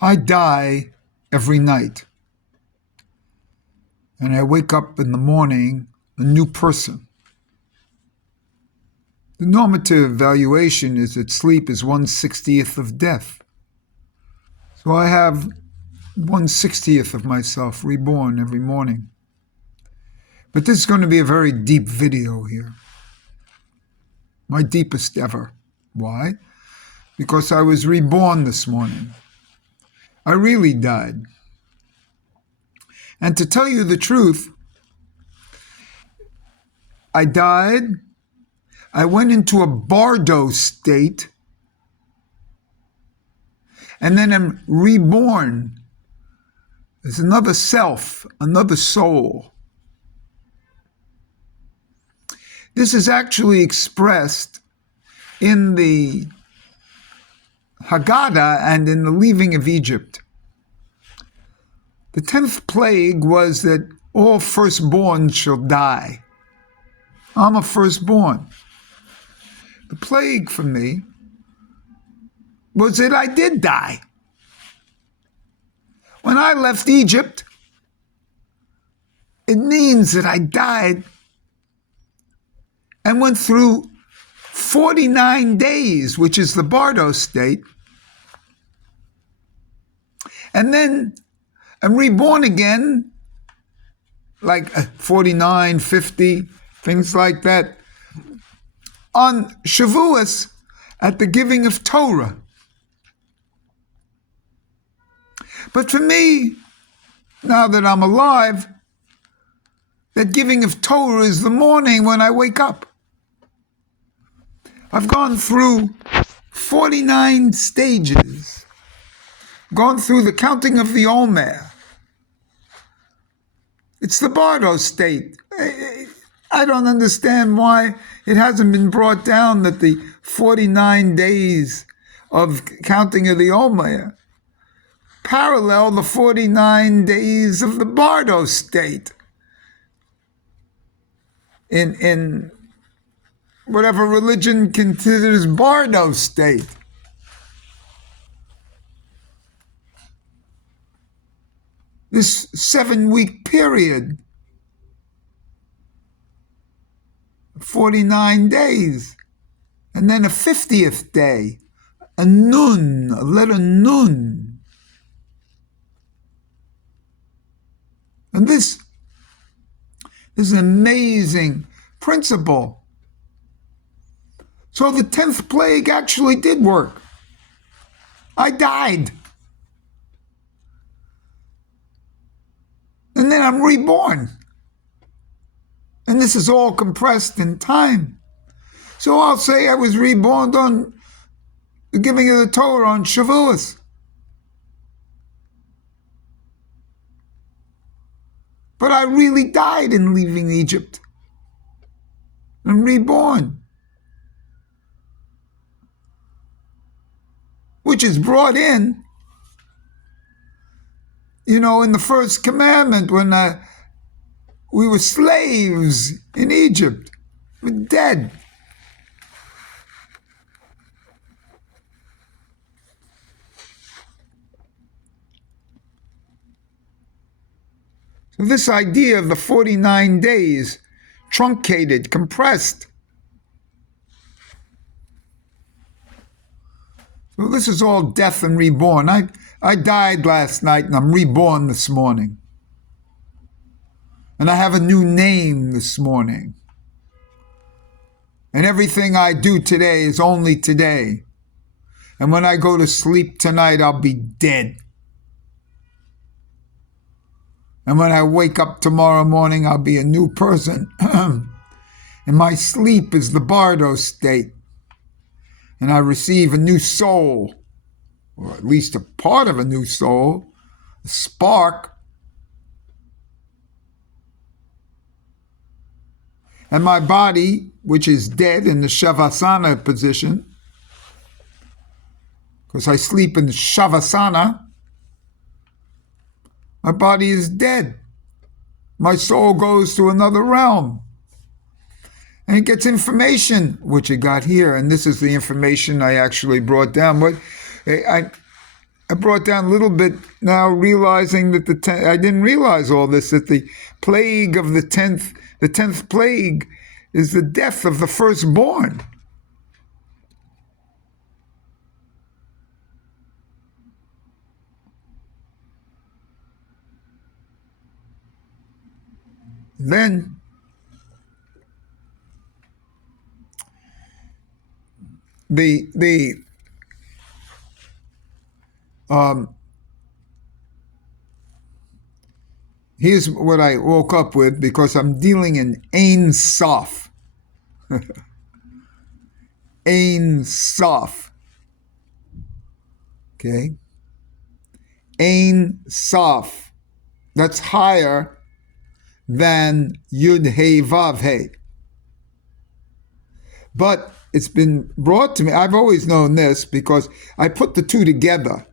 I die every night, and I wake up in the morning a new person. The normative valuation is that sleep is 1/60th of death. So I have 1/60th of myself reborn every morning. But this is going to be a very deep video here. My deepest ever. Why? Because I was reborn this morning. I really died. And to tell you the truth, I died, I went into a bardo state, and then I'm reborn as another self, another soul. This is actually expressed in the Haggadah and in the leaving of Egypt. The 10th plague was that all firstborn shall die. I'm a firstborn. The plague for me was that I did die. When I left Egypt, it means that I died and went through 49 days, which is the bardo state, and then I'm reborn again, like 49, 50, things like that, on Shavuos at the giving of Torah. But for me, now that I'm alive, that giving of Torah is the morning when I wake up. I've gone through 49 stages, gone through the counting of the Omer. It's the bardo state. I don't understand why it hasn't been brought down that the 49 days of counting of the Omer parallel the 49 days of the bardo state in whatever religion considers bardo state. This 7-week period, 49 days, and then a 50th day, a nun, a letter nun. And this is an amazing principle. So the 10th plague actually did work. I died. And then I'm reborn. And this is all compressed in time. So I'll say I was reborn on the giving of the Torah on Shavuos. But I really died in leaving Egypt. I'm reborn. Which is brought in, in the first commandment when we were slaves in Egypt. We're dead. So this idea of the 49 days, truncated, compressed. So this is all death and reborn. I died last night and I'm reborn this morning. And I have a new name this morning. And everything I do today is only today. And when I go to sleep tonight, I'll be dead. And when I wake up tomorrow morning, I'll be a new person. And my sleep is the bardo state. And I receive a new soul, or at least a part of a new soul, a spark. And my body, which is dead in the Shavasana position, because I sleep in Shavasana, my body is dead. My soul goes to another realm. And it gets information, which it got here, and this is the information I actually brought down. But I I brought down a little bit now, realizing that I didn't realize all this, that the plague of the 10th plague is the death of the firstborn. Then here's what I woke up with, because I'm dealing in Ein Sof. Ein Sof. Okay? Ein Sof. That's higher than Yud Hey Vav Hey. But it's been brought to me, I've always known this, because I put the two together.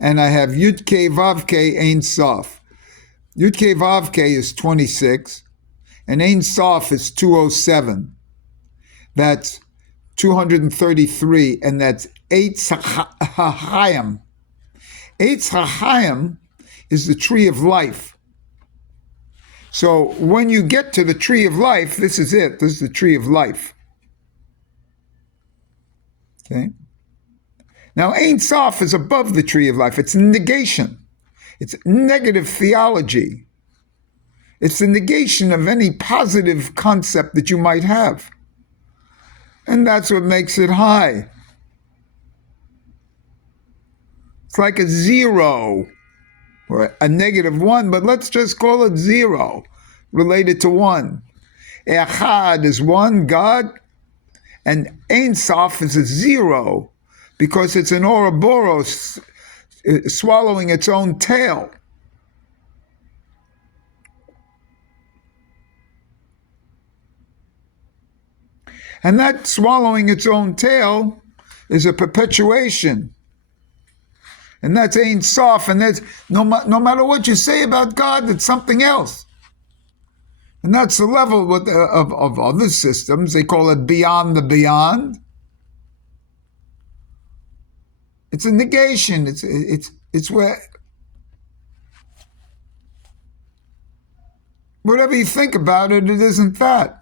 And I have Yud K Vav K Ein Sof. Yud K Vav K is 26, and Ein Sof is 207. That's 233, and that's Eitz HaChaim. Eitz HaChaim is the tree of life. So when you get to the tree of life, this is it. This is the tree of life. Okay? Now, Ein Sof is above the tree of life. It's negation. It's negative theology. It's the negation of any positive concept that you might have. And that's what makes it high. It's like a 0 or a -1, but let's just call it 0, related to 1. Echad is 1, God, and Ein Sof is a 0, because it's an Ouroboros swallowing its own tail. And that swallowing its own tail is a perpetuation. And that's Ein Sof, and that's no matter what you say about God, it's something else. And that's the level of other systems. They call it beyond the beyond. It's a negation. It's where whatever you think about it, it isn't that.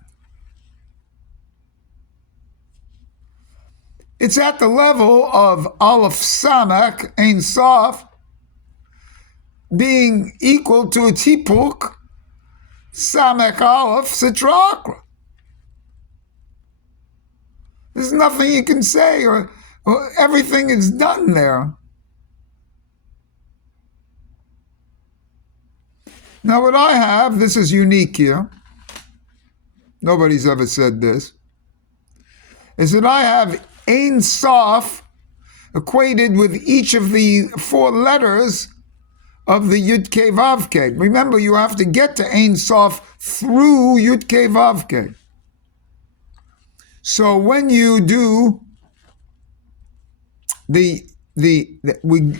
It's at the level of Aleph Samach, Ein Sof, being equal to its hipuk, Samach Aleph Sitra Achra. There's nothing you can say, or everything is done there. Now what I have, this is unique here, nobody's ever said this, is that I have Ein Sof equated with each of the 4 letters of the Yud K Vav K. Remember, you have to get to Ein Sof through Yud K Vav K. So when you do we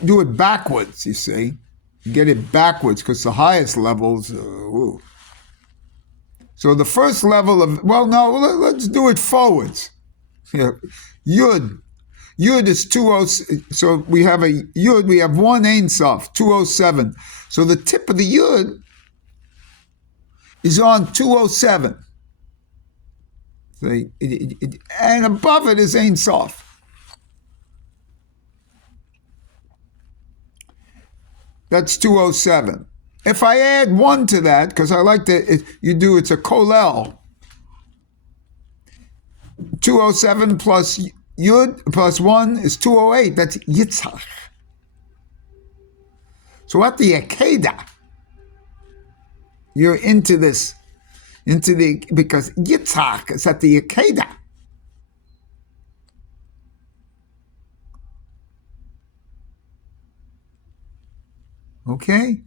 do it backwards, you see. You get it backwards, because the highest levels, So the first level of, let's do it forwards. Here. Yud is 207. So we have a Yud, we have 1 Ein Sof, 207. So the tip of the Yud is on 207. And above it is Ein Sof. That's 207. If I add 1 to that, because I like it's a kolel. 207 plus Yud plus 1 is 208. That's Yitzhak. So at the Akedah, you're into this, because Yitzhak is at the Akedah. Okay?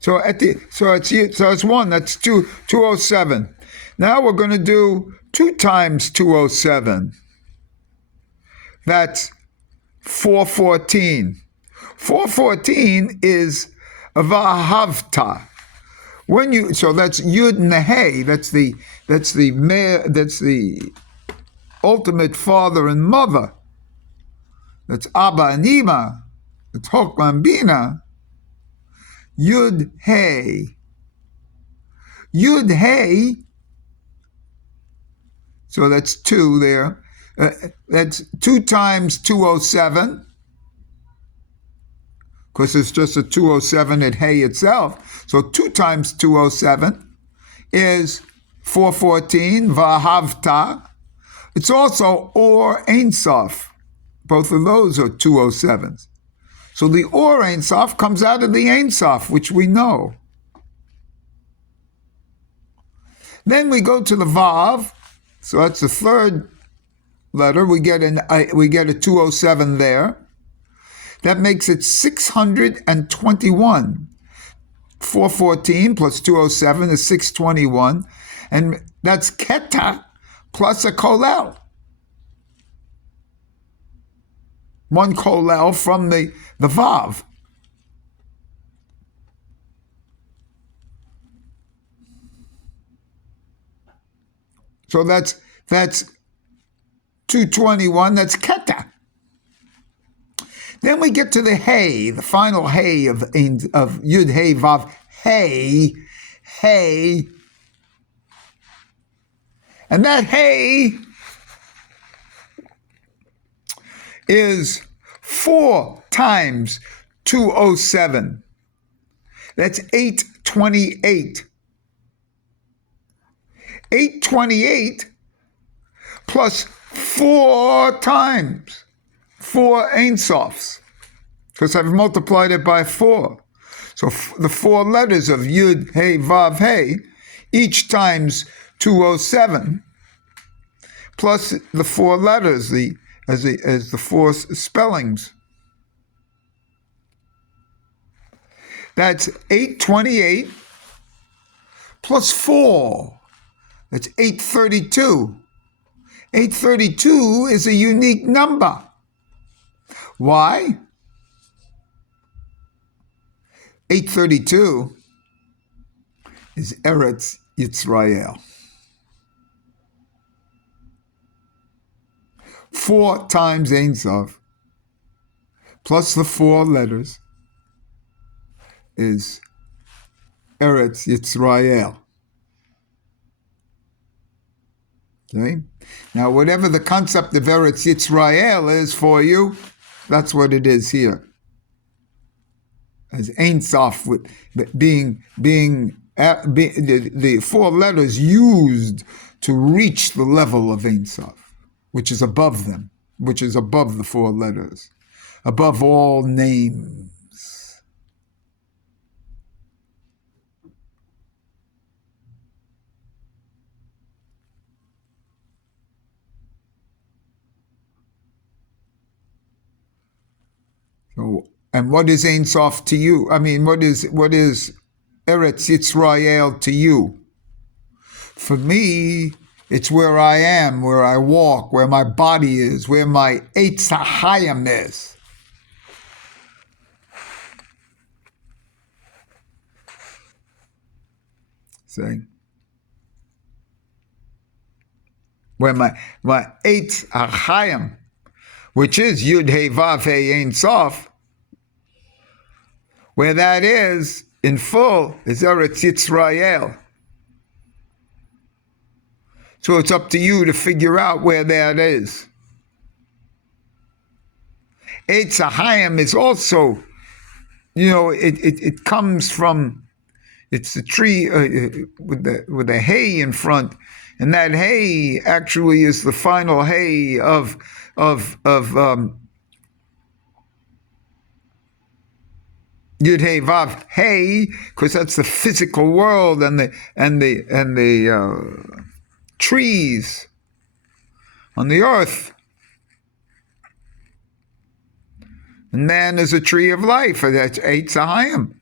So it's 1, that's 207. Now we're going to do 2 times 207. That's 414. 414 is vahavta. So that's Yud and Hey. That's the ultimate father and mother. That's Abba and Ima. That's Chokmah and Bina. Yud Hey. Yud Hey. So that's 2 there. That's 2 times 207. Because it's just a 207 at Hey itself. So 2 times 207 is 414, Vahavta. It's also Or Ein Sof. Both of those are 207s. So the Or Ein Sof comes out of the Ein Sof, which we know. Then we go to the Vav. So that's the third letter. We get a 207 there. That makes it 621. 414 plus 207 is 621. And that's Keta plus a Kolel. 1 Kolel from the Vav. So that's 221. That's Keta. Then we get to the Hey, the final Hey of Yud Hey Vav. Hey. And that Hey is 4 times 207. That's 828. 828 plus 4 times 4 Ein Sofs, because I've multiplied it by 4. So the 4 letters of Yud, Hey, Vav, Hey, each times 207, plus the 4 letters, as the 4 spellings. That's 828 plus 4. That's 832. 832 is a unique number. Why? 832 is Eretz Yisrael. 4 times Ein Sof plus the 4 letters is Eretz Yisrael. Okay? Now, whatever the concept of Eretz Yisrael is for you, that's what it is here. As Ein Sof, with being the 4 letters used to reach the level of Ein Sof, which is above them, which is above the 4 letters, above all names. So, and what is Ein Sof to you? I mean, what is Eretz Yisrael to you? For me, it's where I am, where I walk, where my body is, where my Eitz HaChaim is. See? Where my Eitz HaChaim, which is Yud Hey Vav Hey Ein Sof, where that is in full is Eretz Yisrael. So it's up to you to figure out where that is. Eitz HaChaim is also, it comes from, it's the tree with the hay in front, and that hay actually is the final hay of Yud Hey Vav Hey, because that's the physical world and the trees on the earth. And man is a tree of life. That's Eitz HaChaim.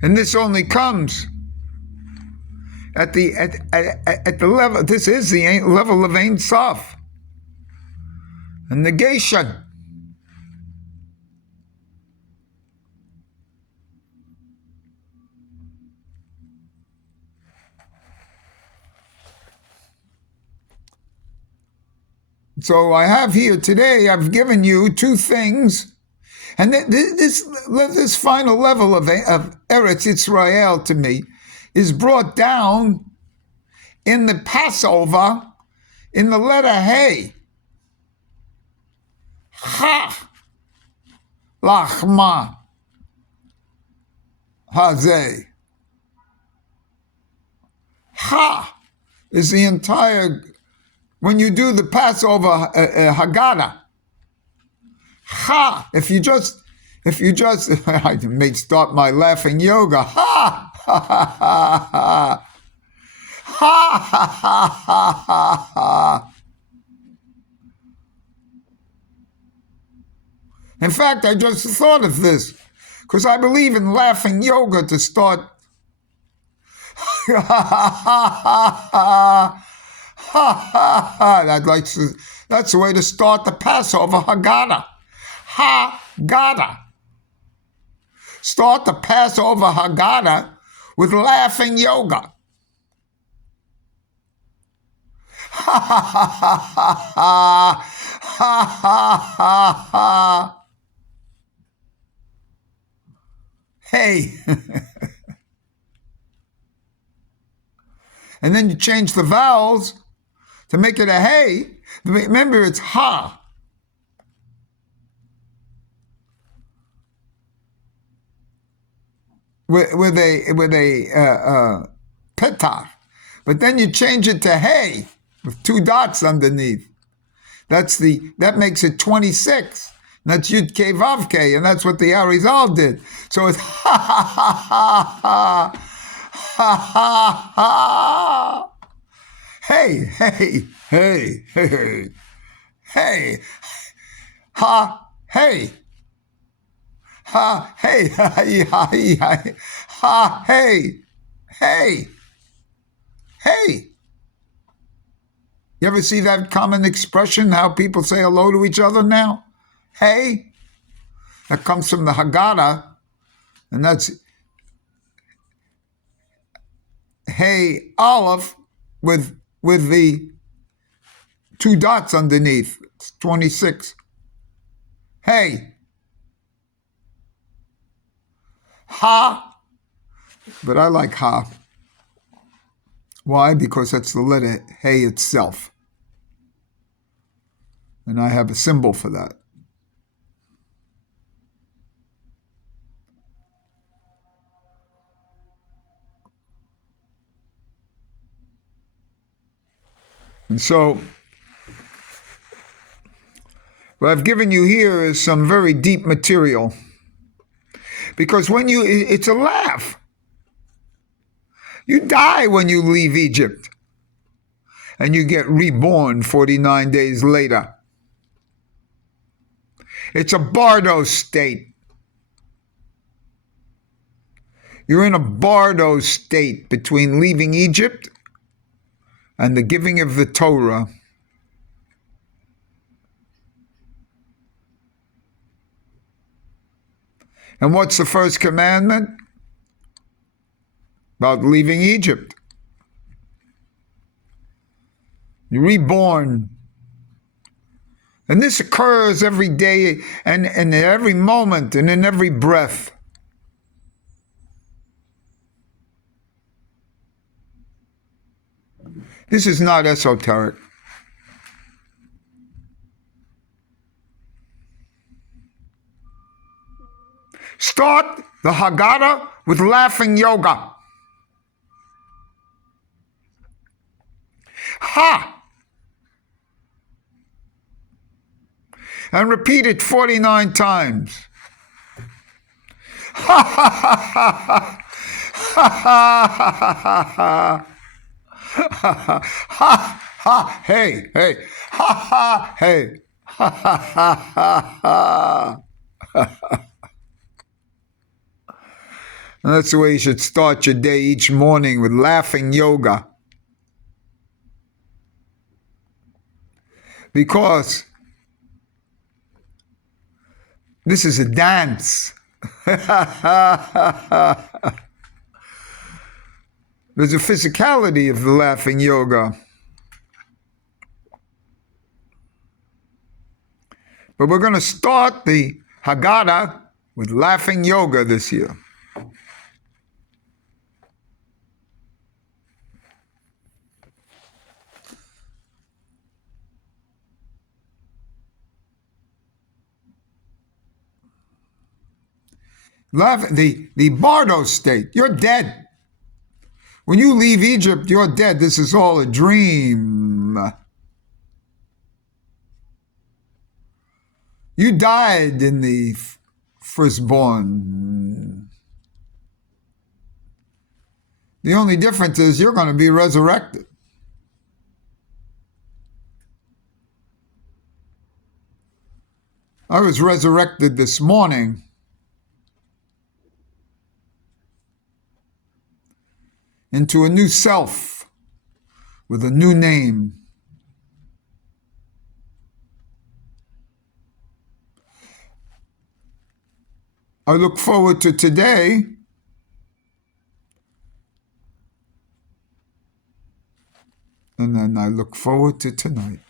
And this only comes at the level, this is the level of Ein Sof, a negation. So I have here today, I've given you two things. And this final level of Eretz Yisrael to me is brought down in the Passover in the letter Hey. Ha lachma hazeh. Ha is the entire, when you do the Passover Haggadah. Ha! If you just, I may start my laughing yoga. Ha! Ha ha ha ha! Ha ha ha ha ha! In fact, I just thought of this because I believe in laughing yoga to start. Ha ha ha ha ha! Ha ha ha! That's the way to start the Passover Haggadah. Haggadah. Start the Passover Haggadah with laughing yoga. Ha ha ha ha ha ha ha ha ha. Hey. And then you change the vowels to make it a hey. Remember, it's ha. With a patach, but then you change it to hey with two dots underneath. That makes it 26. That's Yud K Vav K, and that's what the Arizal did. So it's ha ha ha ha ha ha ha. Hey hey hey hey hey ha hey. Ha, hey, ha, ha, ha, ha, hey, hey, hey. You ever see that common expression, how people say hello to each other now? Hey. That comes from the Haggadah, and that's hey, Aleph, with the two dots underneath. It's 26. Hey. Ha, but I like ha. Why? Because that's the letter Hey itself. And I have a symbol for that. And so, what I've given you here is some very deep material. Because it's a laugh. You die when you leave Egypt. And you get reborn 49 days later. It's a bardo state. You're in a bardo state between leaving Egypt and the giving of the Torah. And what's the first commandment? About leaving Egypt. You're reborn. And this occurs every day and at every moment and in every breath. This is not esoteric. Start the Haggadah with laughing yoga. Ha! And repeat it 49 times. Ha ha ha ha ha ha ha ha ha ha hey hey ha ha hey ha ha ha ha ha. And that's the way you should start your day each morning, with laughing yoga. Because this is a dance. There's a physicality of the laughing yoga. But we're going to start the Haggadah with laughing yoga this year. The Bardo state, you're dead. When you leave Egypt, you're dead. This is all a dream. You died in the firstborn. The only difference is you're going to be resurrected. I was resurrected this morning. Into a new self with a new name. I look forward to today and then I look forward to tonight.